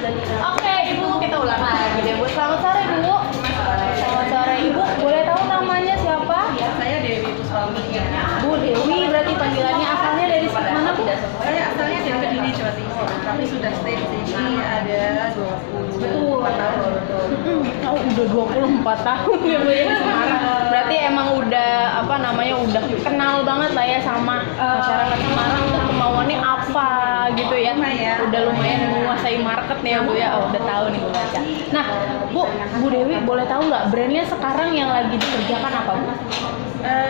Oke, Ibu, kita ulang lagi deh, Bu. Selamat sore, Bu. Selamat sore, Ibu. Boleh tahu namanya siapa? Saya Dewi Puswami. Bu Dewi, berarti panggilannya asalnya dari mana, Bu? Saya asalnya dari Kediri, Jawa Timur, tapi sudah stay di sini ada 24 tahun. Oh, udah 24 tahun ya, Bu ya, di Semarang. Berarti emang udah udah kenal banget lah ya sama masyarakat Semarang tuh kemauannya apa gitu ya. Udah lumayan menguasai market nih ya, Bu ya. Oh, udah tahu nih Bu baca. Nah, Bu Dewi boleh tahu nggak brandnya sekarang yang lagi dikerjakan apa, Bu?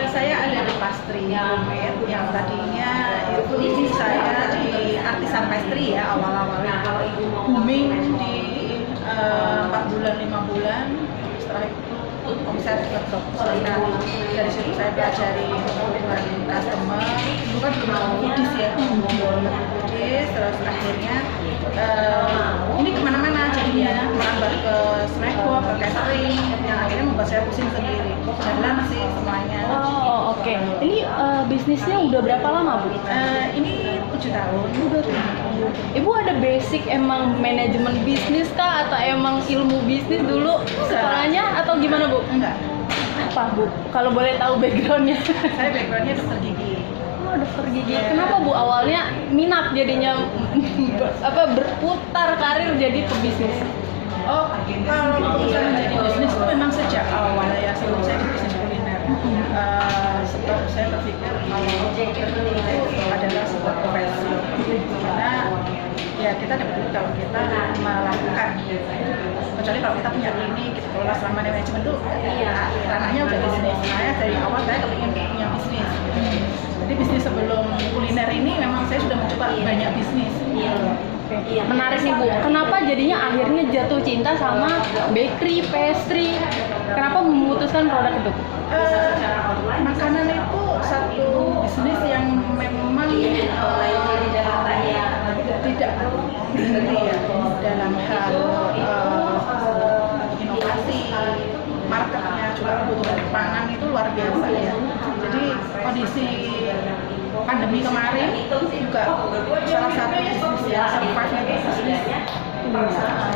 Saya ada di pastry yang tadinya itu saya di artisan pastry ya, awal-awalnya booming di 4 bulan 5 bulan. Setelah itu omset drop sekali. Dari situ saya pelajari hubungan customer, itu kan belum foodies ya, foodies. Terus akhirnya ini kemana-mana jadinya, merambah ke snack box, ke catering, yang akhirnya membuat saya pusing sendiri. Jalan sih semuanya. Oh, oke. Ini bisnisnya udah berapa lama, Bu? Ini 7 tahun. Udah 7 tahun. Ibu ada basic emang manajemen bisnis kah atau emang ilmu bisnis dulu sekolahnya atau gimana, Bu? Enggak. Apa, Bu? Kalau boleh tahu backgroundnya? Saya backgroundnya dokter gigi. Oh, dokter gigi. Kenapa, Bu, awalnya minat jadinya berputar karir jadi pebisnis? Oh, kalau keputusan menjadi bisnis itu memang sejak awal ya, sebelum saya di bisnis kuliner. Sebab saya berpikir kalau itu adalah sebuah profesi, karena ya kita dapat duit kalau kita melakukan. Kecuali kalau kita punya klinik, kita kelola selama manajemen itu ranahnya udah bisnis. Saya dari awal saya kepingin punya bisnis. Jadi bisnis sebelum kuliner ini memang saya sudah mencoba banyak bisnis. Menarik nih, Bu. Kenapa jadinya akhirnya jatuh cinta sama bakery, pastry? Kenapa memutuskan produk itu? Makanan itu satu bisnis yang memang tidak berhenti ya dalam hal inovasi, marketnya juga kebutuhan pangan itu luar biasa ya. Jadi kondisi pandemi kemarin juga salah satu bisnis yang survive itu bisnis makanan.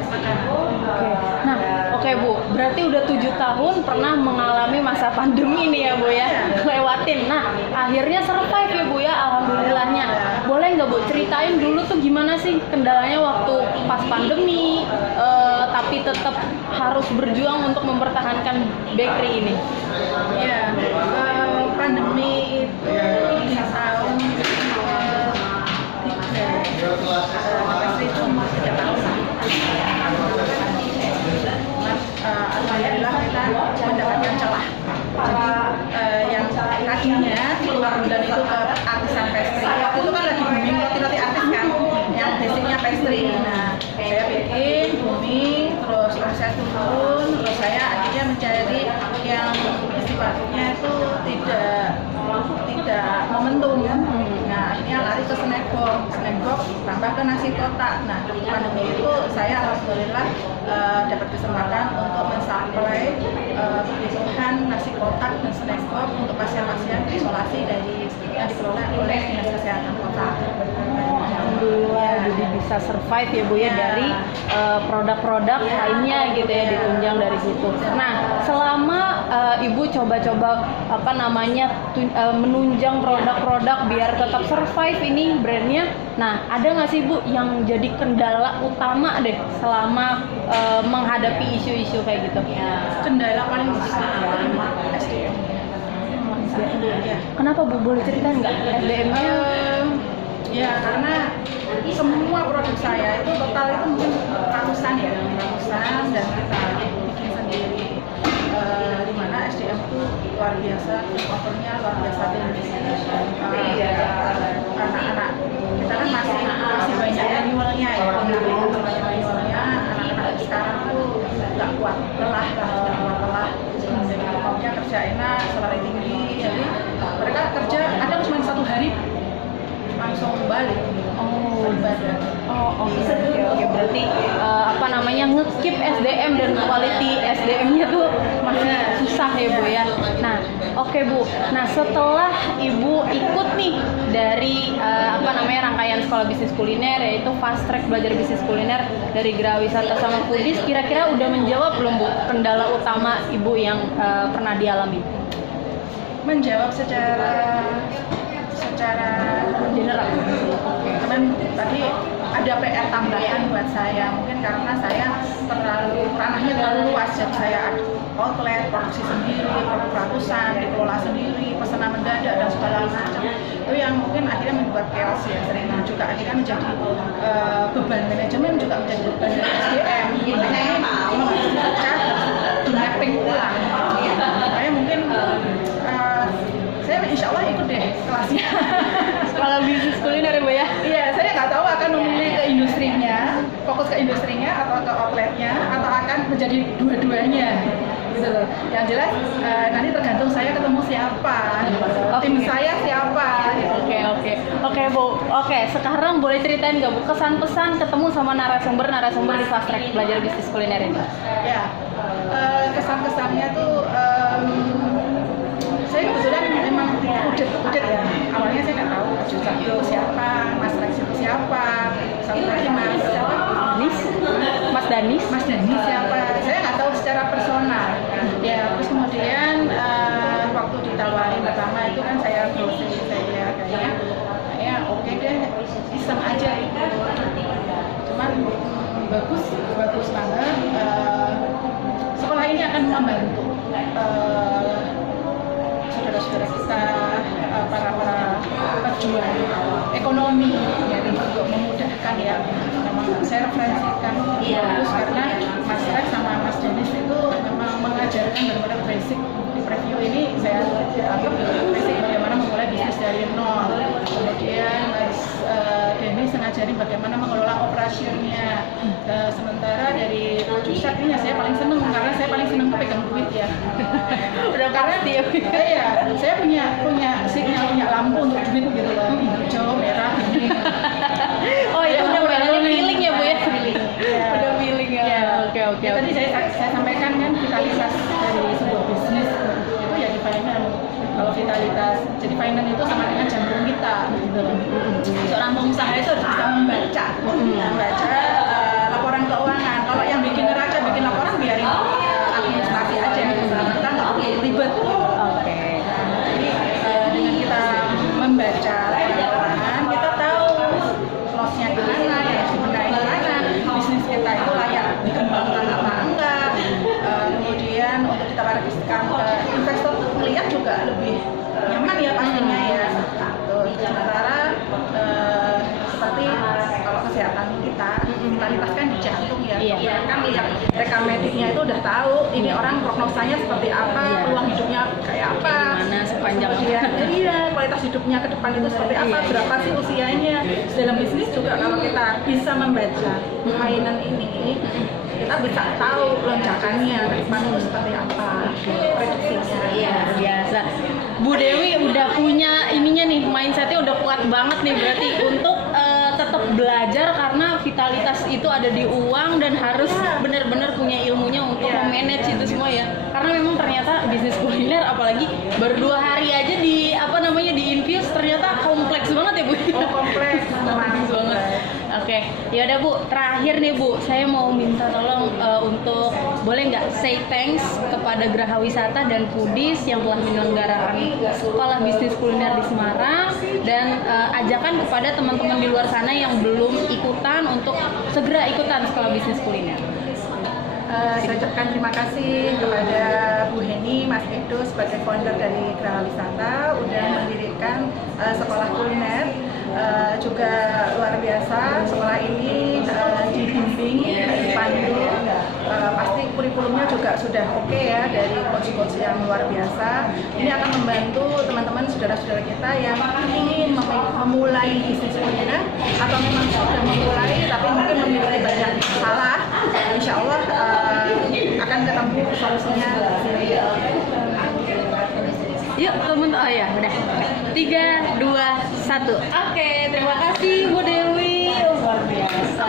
Nah, oke, Bu. Berarti udah 7 tahun pernah mengalami masa pandemi nih ya, Bu ya, lewatin. Nah, akhirnya survive ya, Bu ya, alhamdulillahnya. Boleh nggak, Bu, ceritain dulu tuh gimana sih kendalanya waktu pas pandemi, tapi tetap harus berjuang untuk mempertahankan bakery ini? Ya, pandemi itu di tahun pastry itu umur 3 tahun. Alhamdulillah kita mendapatkan celah. Jadi yang tadinya keluar bulan itu ke artisan pastry. Waktu itu kan lagi booming roti-roti artis kan, yang basicnya pastry. Nah, saya bikin booming, terus omset turun, terus saya akhirnya mencari yang sifatnya itu tidak momentum. Nah, akhirnya lari ke snack box, tambah ke nasi kotak. Nah, pandemi itu saya alhamdulillah dapat kesempatan untuk mensuplai kebutuhan nasi kotak dan snack box untuk pasien-pasien isolasi yang dikelola oleh Dinas Kesehatan Kota. Alhamdulillah, jadi bisa survive ya, Bu ya, dari produk-produk lainnya gitu ya, ditunjang dari situ. Nah, selama Ibu coba-coba menunjang produk-produk biar tetap survive ini brandnya. Nah, ada nggak sih, Bu, yang jadi kendala utama deh selama menghadapi isu-isu kayak gitu? Kendala paling besar adalah SDM. Ya. Kenapa, Bu? Boleh ceritain nggak SDM-nya? Ya, karena semua produk saya itu total itu mungkin ratusan dan kita bikin sendiri. Di mana SDM itu luar biasa, turnovernya luar biasa tinggi. Anak-anak kita kan masih banyak annualnya ya, anak-anak sekarang tuh nggak kuat lelah. Jadi maunya kerja enak, salary tinggi, jadi mereka kerja kadang cuma 1 hari langsung balik. Oke. Berarti nge-keep SDM dan quality SDM-nya tuh masih susah ya, Bu ya. Nah, oke, Bu. Nah, setelah Ibu ikut nih dari rangkaian sekolah bisnis kuliner, yaitu fast track belajar bisnis kuliner, dari Geraha Wisata sama Foodies, kira-kira udah menjawab belum Bu kendala utama Ibu yang pernah dialami? Menjawab secara General. cuman tadi ada PR tambahan buat saya, mungkin karena saya ranahnya terlalu luas, jadi saya ada outlet, produksi sendiri, produk ratusan, dikelola sendiri, pesanan mendadak dan segala macam. Itu yang mungkin akhirnya membuat chaos ya, sering juga akhirnya menjadi beban manajemen, juga menjadi beban dari SDM. Makanya ini memang harus dipecah, di mapping ulang. Makanya mungkin saya insya Allah ikut deh kelasnya. Kalau bisnis kuliner ya Bu ya? Iya, saya nggak tahu akan memilih ke industrinya, fokus ke industrinya atau ke outletnya, atau akan menjadi dua-duanya. Gitu loh. Yang jelas nanti tergantung saya ketemu siapa, tim saya siapa. Gitu. Oke Bu. Oke, sekarang boleh ceritain nggak Bu kesan pesan ketemu sama narasumber di Fast Track Belajar Bisnis Kuliner ini? Ya, kesan-kesannya tuh saya kebetulan memang ujet ya. Awalnya saya nggak tahu Jusat itu siapa, Mas Rex itu siapa, satu lagi Mas Danis. Mas Danis siapa. Saya nggak tahu secara personal. Ya, terus kemudian waktu ditawarin pertama itu kan saya browsing, saya kayaknya oke deh, iseng aja itu. Cuman bagus banget. Sekolah ini akan membantu saudara-saudara kita, para pejuang ekonomi ya, untuk memudahkan ya. Memang saya referensikan bagus karena Mas Rex sama Mas Denis itu memang mengajarkan benar-benar basic. Di preview ini saya anggap basic bagaimana memulai bisnis dari nol. Kemudian Mas Denis ngajarin bagaimana mengelola operasionnya. Sementara dari Jusat ini saya paling seneng karena saya paling seneng pegang duit ya. Udah pasti ya. Iya, saya punya sinyal, punya lampu untuk duit gitu loh, hijau, merah, kuning. Oh itu udah warna feeling ya Bu ya? Iya. Udah feeling ya. Iya. Oke. Ya, tadi saya sampaikan kan vitalitas dari sebuah bisnis itu ya di finance. Kalau vitalitas, jadi finance itu sama dengan jantung kita gitu. Seorang pengusaha itu harus bisa membaca laporan keuangan. Kalau yang bikin neraca, bikin laporan biarin administrasi aja, kita nggak perlu ribet. Oke. Jadi dengan kita membaca laporan, kita tahu loss-nya di mana, yang harus dibenahi di mana, bisnis kita itu layak dikembangkan apa enggak. Kemudian untuk kita registrasikan ke investor melihat juga lebih nyaman ya pastinya ya. Sementara seperti kalau kesehatan kita vitalitaskan di jantung ya. Iya. Kan lihat rekam mediknya itu udah tahu ini orang prognosanya seperti apa, peluang hidupnya kayak apa, Gimana sepanjang iya, kualitas hidupnya ke depan itu seperti apa, berapa sih usianya. Dalam bisnis juga kalau kita bisa membaca mainan ini, kita bisa tahu lonjakannya ke depan itu seperti apa, prediksinya. Iya, biasa. Bu Dewi udah punya ininya nih, mindsetnya udah kuat banget nih berarti untuk tetap belajar karena vitalitas itu ada di uang dan harus benar-benar punya ilmunya untuk memanage itu semua ya. Karena memang ternyata bisnis kuliner apalagi baru 2 hari aja di di infuse ternyata kompleks banget ya Bu. Oh, kompleks banget. Oke, ya udah Bu, terakhir nih Bu, saya mau minta tolong untuk boleh nggak say thanks kepada Geraha Wisata dan Foodies yang telah menyelenggarakan sekolah bisnis kuliner di Semarang dan ajakan kepada teman-teman di luar sana yang belum ikutan untuk segera ikutan sekolah bisnis kuliner. Saya ucapkan terima kasih kepada Bu Heni, Mas Edo sebagai founder dari Geraha Wisata udah mendirikan sekolah kuliner. Juga luar biasa sekolah ini dibimbing, dipandu, pasti kurikulumnya juga sudah oke ya dari coach-coach yang luar biasa. Ini akan membantu teman-teman saudara-saudara kita yang ingin memulai bisnis kuliner atau memang sudah memulai tapi mungkin memiliki banyak masalah. Insya Allah akan ketemu solusinya. Yuk temen, oh ya udah 3, 2, 1. Oke, terima kasih Bu Dewi, luar biasa.